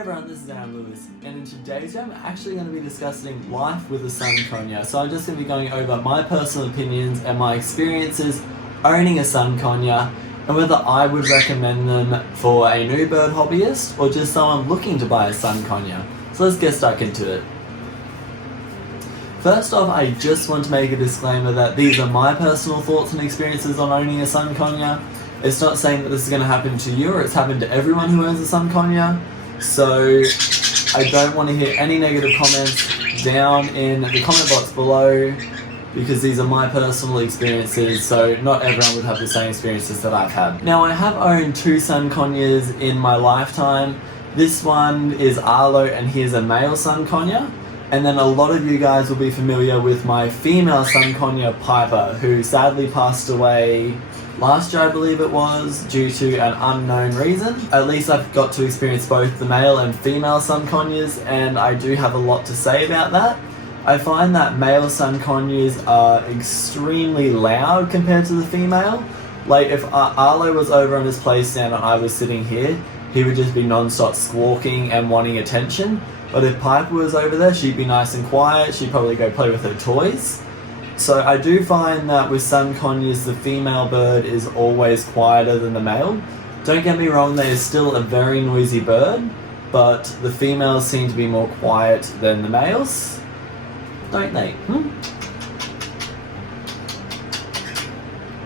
Hey everyone, this is Aaron Lewis, and in today's video I'm actually going to be discussing life with a Sun Conure. So I'm just going to be going over my personal opinions and my experiences owning a Sun Conure, and whether I would recommend them for a new bird hobbyist or just someone looking to buy a Sun Conure. So let's get stuck into it. First off, I just want to make a disclaimer that these are my personal thoughts and experiences on owning a Sun Conure. It's not saying that this is going to happen to you or it's happened to everyone who owns a Sun Conure. So I don't want to hear any negative comments down in the comment box below, because these are my personal experiences, so not everyone would have the same experiences that I've had. Now, I have owned two Sun Conures in my lifetime. This one is Arlo and he's a male Sun Conure. And then a lot of you guys will be familiar with my female Sun Conure, Piper, who sadly passed away last year, I believe it was, due to an unknown reason. At least I've got to experience both the male and female Sun Conures, and I do have a lot to say about that. I find that male Sun Conures are extremely loud compared to the female. Like, if Arlo was over on his play stand and I was sitting here, he would just be non-stop squawking and wanting attention. But if Piper was over there, she'd be nice and quiet, she'd probably go play with her toys. So I do find that with Sun Conures, the female bird is always quieter than the male. Don't get me wrong, they are still a very noisy bird, but the females seem to be more quiet than the males. Don't they?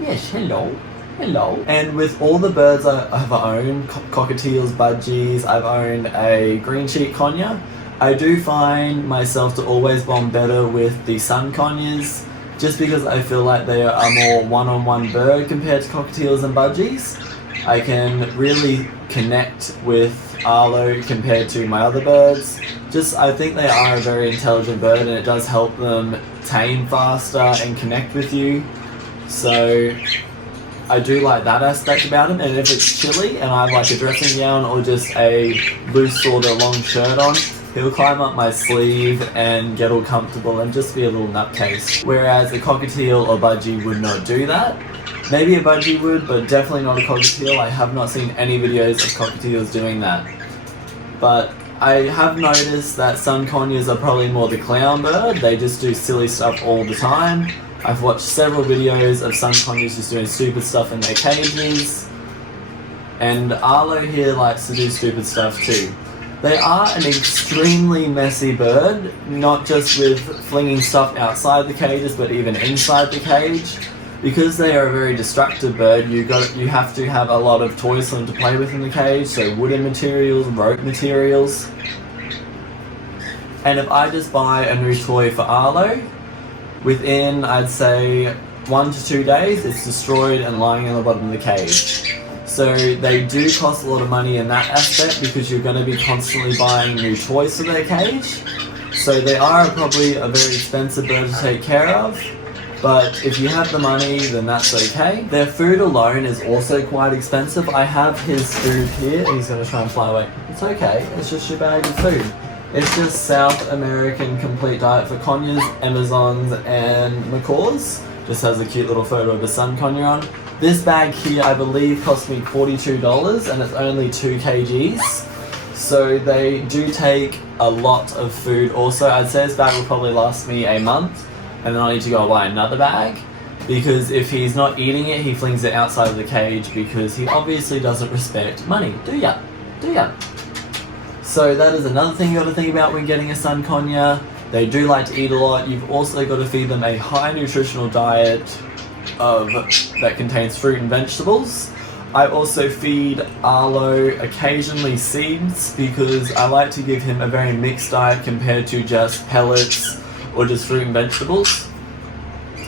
Yes, hello. Hello. And with all the birds I've owned, cockatiels, budgies, I've owned a green cheek conure, I do find myself to always bond better with the Sun Conures, just because I feel like they are a more one-on-one bird compared to cockatiels and budgies. I can really connect with Arlo compared to my other birds. I think they are a very intelligent bird, and it does help them tame faster and connect with you. So I do like that aspect about him. And if it's chilly and I have like a dressing gown or just a loose sort of long shirt on, he'll climb up my sleeve and get all comfortable and just be a little nutcase. Whereas a cockatiel or budgie would not do that. Maybe a budgie would, but definitely not a cockatiel. I have not seen any videos of cockatiels doing that. But I have noticed that Sun Conures are probably more the clown bird. They just do silly stuff all the time. I've watched several videos of Sun Conures just doing stupid stuff in their cages. And Arlo here likes to do stupid stuff too. They are an extremely messy bird, not just with flinging stuff outside the cages, but even inside the cage. Because they are a very destructive bird, you have to have a lot of toys for them to play with in the cage, so wooden materials, rope materials. And if I just buy a new toy for Arlo, within, I'd say, 1 to 2 days, it's destroyed and lying on the bottom of the cage. So they do cost a lot of money in that aspect, because you're going to be constantly buying new toys for their cage. So they are probably a very expensive bird to take care of, but if you have the money, then that's okay. Their food alone is also quite expensive. I have his food here. He's going to try and fly away. It's okay, it's just your bag of food. It's just South American complete diet for conures, Amazons, and macaws. Just has a cute little photo of a Sun Conure on. This bag here, I believe, cost me $42, and it's only 2 kgs. So they do take a lot of food also. I'd say this bag will probably last me a month, and then I need to go buy another bag, because if he's not eating it, he flings it outside of the cage, because he obviously doesn't respect money. Do ya? Do ya? So that is another thing you got to think about when getting a Sun Conure. They do like to eat a lot. You've also got to feed them a high nutritional diet that contains fruit and vegetables. I also feed Arlo occasionally seeds, because I like to give him a very mixed diet compared to just pellets or just fruit and vegetables.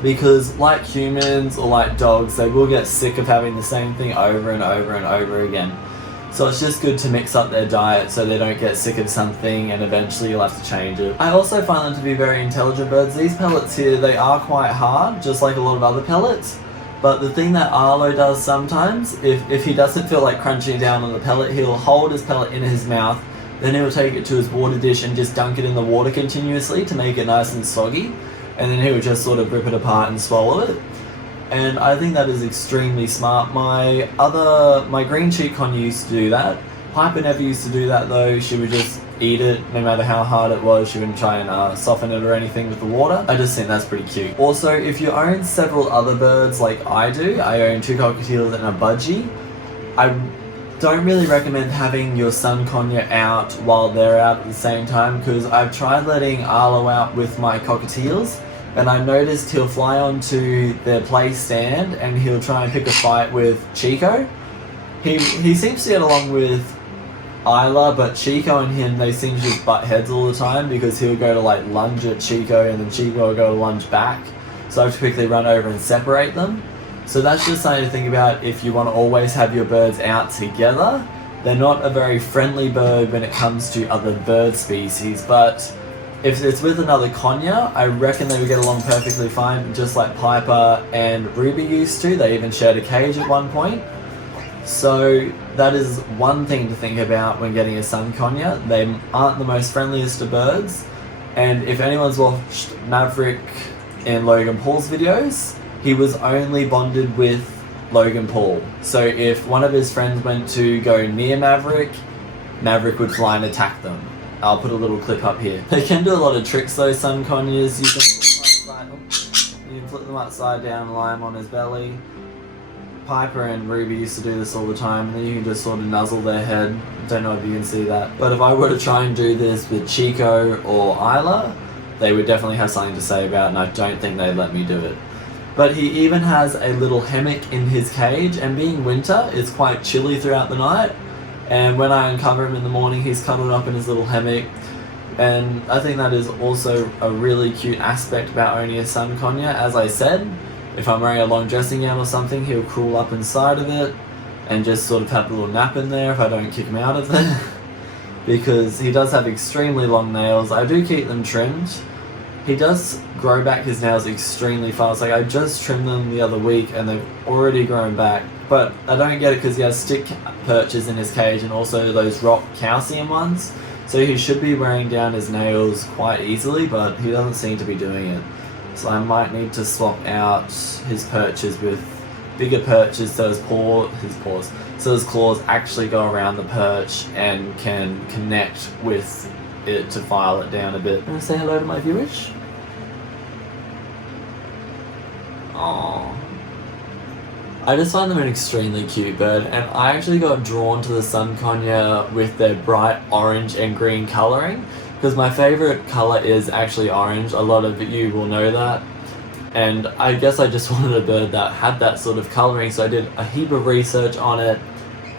Because like humans or like dogs, they will get sick of having the same thing over and over and over again. So it's just good to mix up their diet so they don't get sick of something and eventually you'll have to change it. I also find them to be very intelligent birds. These pellets here, they are quite hard, just like a lot of other pellets. But the thing that Arlo does sometimes, if he doesn't feel like crunching down on the pellet, he'll hold his pellet in his mouth, then he'll take it to his water dish and just dunk it in the water continuously to make it nice and soggy. And then he'll just sort of rip it apart and swallow it. And I think that is extremely smart. My green cheek conure used to do that. Piper never used to do that though. She would just eat it no matter how hard it was. She wouldn't try and soften it or anything with the water. I just think that's pretty cute. Also, if you own several other birds like I do, I own 2 cockatiels and a budgie, I don't really recommend having your Sun Conure out while they're out at the same time, because I've tried letting Arlo out with my cockatiels and I noticed he'll fly onto their play stand and he'll try and pick a fight with Chico. He seems to get along with Isla, but Chico and him, they seem to just butt heads all the time, because he'll go to like lunge at Chico and then Chico will go to lunge back. So I have to quickly run over and separate them. So that's just something to think about if you want to always have your birds out together. They're not a very friendly bird when it comes to other bird species, but if it's with another conure, I reckon they would get along perfectly fine, just like Piper and Ruby used to. They even shared a cage at one point. So that is one thing to think about when getting a Sun Conure. They aren't the most friendliest of birds, and if anyone's watched Maverick in Logan Paul's videos, he was only bonded with Logan Paul. So if one of his friends went to go near Maverick, Maverick would fly and attack them. I'll put a little clip up here. They can do a lot of tricks though, Sun Conures. You can flip them upside down and lie them on his belly. Piper and Ruby used to do this all the time, and then you can just sort of nuzzle their head. Don't know if you can see that. But if I were to try and do this with Chico or Isla, they would definitely have something to say about it, and I don't think they'd let me do it. But he even has a little hammock in his cage, and being winter, it's quite chilly throughout the night. And when I uncover him in the morning, he's cuddled up in his little hammock. And I think that is also a really cute aspect about owning a Sun Conure. As I said, if I'm wearing a long dressing gown or something, he'll crawl up inside of it and just sort of have a little nap in there if I don't kick him out of there. Because he does have extremely long nails. I do keep them trimmed. He does grow back his nails extremely fast. Like, I just trimmed them the other week and they've already grown back. But I don't get it because he has stick perches in his cage and also those rock calcium ones. So he should be wearing down his nails quite easily, but he doesn't seem to be doing it. So I might need to swap out his perches with bigger perches so his claws actually go around the perch and can connect with it to file it down a bit. Can I say hello to my viewers? Aww. I just find them an extremely cute bird, and I actually got drawn to the Sun Conure with their bright orange and green colouring, because my favourite colour is actually orange. A lot of you will know that, and I guess I just wanted a bird that had that sort of colouring, so I did a heap of research on it,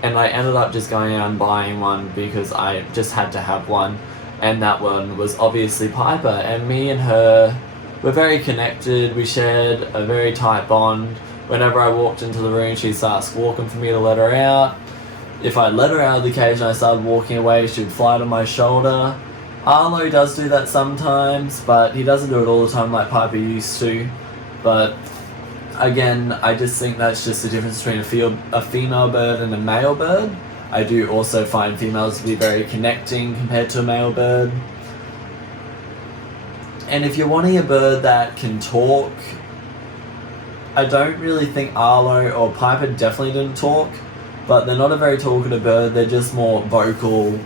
and I ended up just going out and buying one because I just had to have one, and that one was obviously Piper, and me and her were very connected. We shared a very tight bond. Whenever I walked into the room, she'd start squawking for me to let her out. If I let her out of the cage and I started walking away, she'd fly to my shoulder. Arlo does do that sometimes, but he doesn't do it all the time like Piper used to. But again, I just think that's just the difference between a female bird and a male bird. I do also find females to be very connecting compared to a male bird. And if you're wanting a bird that can talk, I don't really think Arlo or Piper definitely didn't talk, but they're not a very talkative bird. They're just more vocal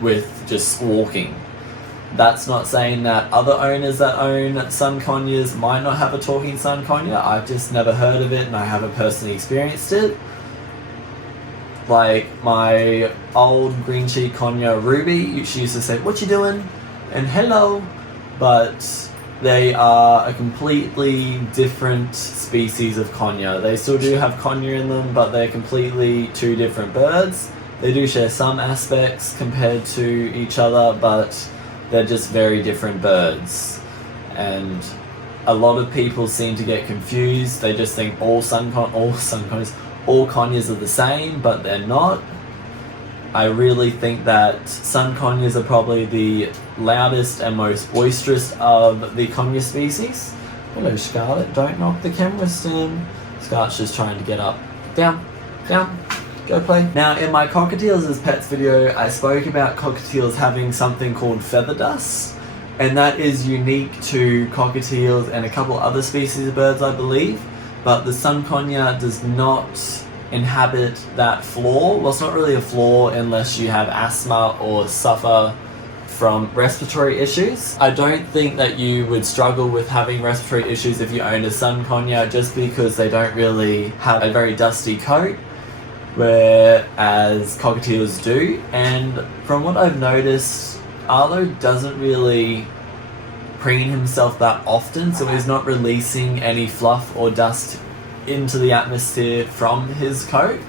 with just squawking. That's not saying that other owners that own Sun Conures might not have a talking Sun Conure. I've just never heard of it and I haven't personally experienced it. Like my old green cheek conure Ruby, she used to say, "What you doing?" and "Hello," but they are a completely different species of conure. They still do have conure in them, but they're completely two different birds. They do share some aspects compared to each other, but they're just very different birds. And a lot of people seem to get confused. They just think all conures are the same, but they're not. I really think that Sun Conures are probably the loudest and most boisterous of the conure species. Hello Scarlett, don't knock the camera stand. Scarlett's just trying to get up. Down, down, go play. Now in my cockatiels as pets video, I spoke about cockatiels having something called feather dust, and that is unique to cockatiels and a couple other species of birds I believe, but the Sun Conure does not inhabit that floor. Well, it's not really a floor unless you have asthma or suffer from respiratory issues. I don't think that you would struggle with having respiratory issues if you owned a Sun Conure, just because they don't really have a very dusty coat, whereas cockatiels do. And from what I've noticed, Arlo doesn't really preen himself that often, so he's not releasing any fluff or dust into the atmosphere from his coat.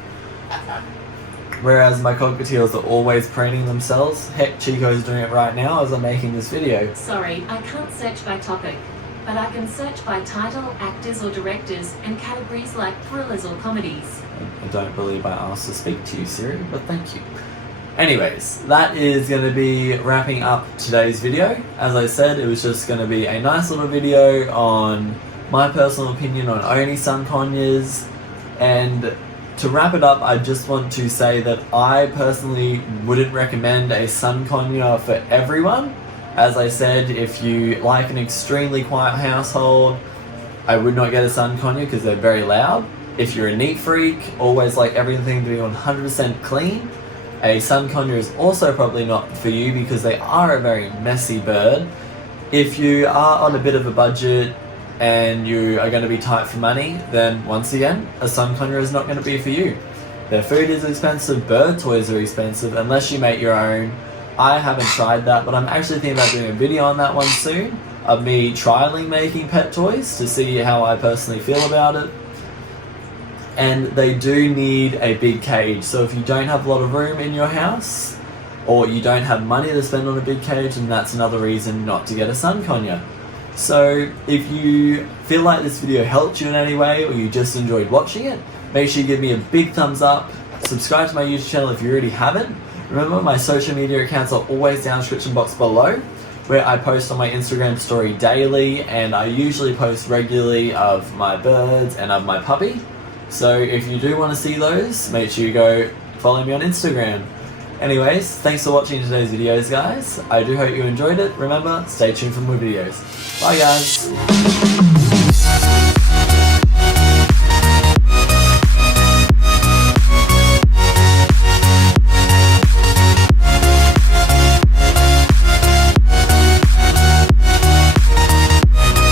Whereas my cockatiels are always preening themselves. Heck, Chico's doing it right now as I'm making this video. Sorry, I can't search by topic, but I can search by title, actors or directors, and categories like thrillers or comedies. I don't believe I asked to speak to you, Siri, but thank you. Anyways, that is going to be wrapping up today's video. As I said, it was just going to be a nice little video on my personal opinion on owning Sun Conures. And to wrap it up, I just want to say that I personally wouldn't recommend a Sun Conure for everyone. As I said, if you like an extremely quiet household, I would not get a Sun Conure because they're very loud. If you're a neat freak, always like everything to be 100% clean, a Sun Conure is also probably not for you because they are a very messy bird. If you are on a bit of a budget and you are going to be tight for money, then once again, a Sun Conure is not going to be for you. Their food is expensive, bird toys are expensive, unless you make your own. I haven't tried that, but I'm actually thinking about doing a video on that one soon, of me trialing making pet toys to see how I personally feel about it. And they do need a big cage, so if you don't have a lot of room in your house, or you don't have money to spend on a big cage, then that's another reason not to get a Sun Conure. So if you feel like this video helped you in any way, or you just enjoyed watching it, make sure you give me a big thumbs up, subscribe to my YouTube channel if you already haven't. Remember, my social media accounts are always down in the description box below, where I post on my Instagram story daily, and I usually post regularly of my birds and of my puppy. So if you do want to see those, make sure you go follow me on Instagram. Anyways, thanks for watching today's videos, guys. I do hope you enjoyed it. Remember, stay tuned for more videos. Bye, guys.